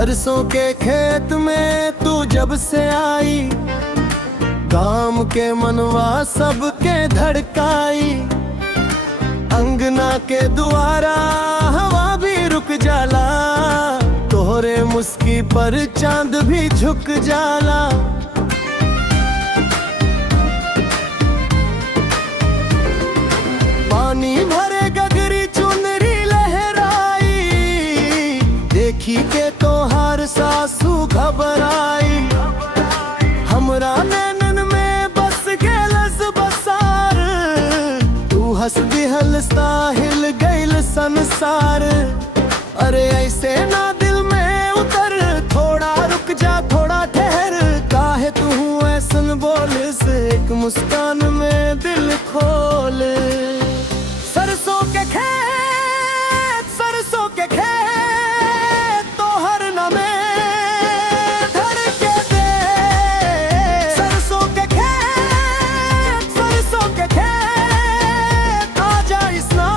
सरसों के खेत में तू जब से आई, गांव के मनवा सबके धड़काई। अंगना के दुआरा हवा भी रुक जाला, तोहरे मुस्की पर चांद भी झुक जाला। पानी भरे गगरी चुनरी लहराई, देखी के तोहार सासू घबराई। हमरा नैनन में बस गेलस बसार, तू हंस दिहल साहिल गइल संसार। अरे ऐसे ना दिल में उतर, थोड़ा रुक जा थोड़ा ठहर। काहे तू ऐसन बोले से एक मुस्कान में दिल खोले। सरसों के खेत, सरसों के खेत, तोहर नामे धड़के दे। सरसों के खेत, सरसों के खेत, आजा इस ना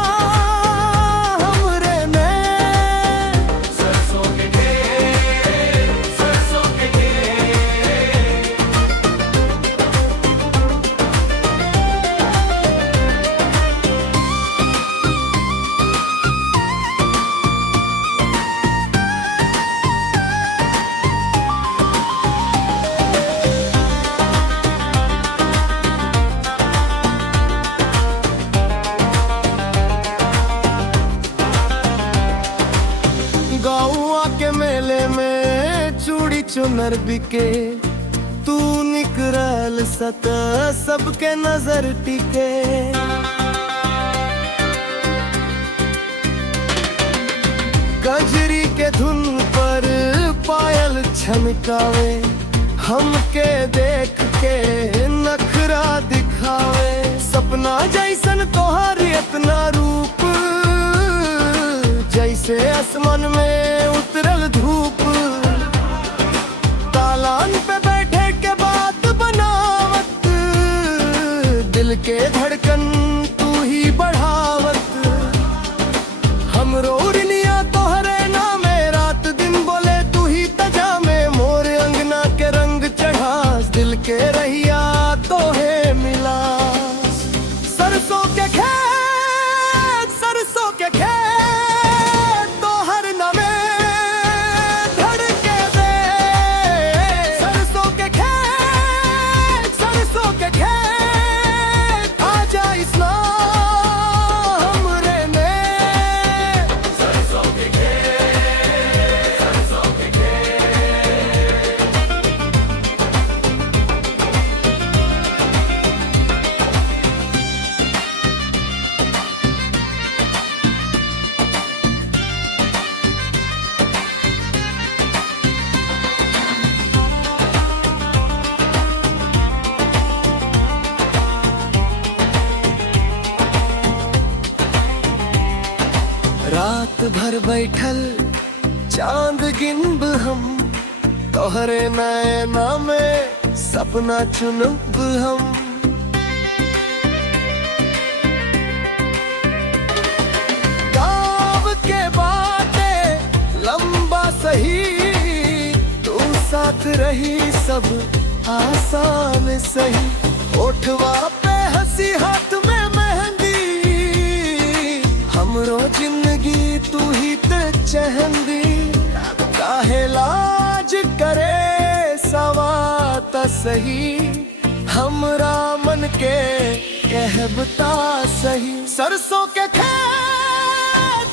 हमरे में। सरसों के खेत, सरसों के खेत। गौआ के मेले में चूड़ी चुनर बिके, तू निकरल सत सबके नजर टिके। गजरी के धुन पर पायल छनकावे, हमके देख के नखरा दिखावे। सपना जैसन तोहार इतना रूप, जैसे आसमान में उतरल धूप। तालान पे बैठे के बात बनावत, दिल के धड़कन तू ही बढ़ावत। हमरो उर्निया तोहरे नामे, रात दिन बोले तू ही तजा में। मोर अंगना के रंग चढ़ा, दिल के रहिया तोहे मिला। सरसों के खेत, सरसों के खेत, तोहर नामे धड़के दे। सरसों के खेत, सरसों के खेत, आजा इस ना हमरे में। सरसों के खेत, सरसों के खेत। रात भर बैठल चांद गिनब हम, तोहरे नैना में सपना चुनब हम। गाँव के बातें लंबा सही, तू साथ रही सब आसान सही। ओठवा पे हंसी हाथ में मेहंदी, हमरो जिंदगी तू ही ते चहंदी। काहे लाज करे सवात सही, हमरा मन के कहबता सही। सरसों के खेत,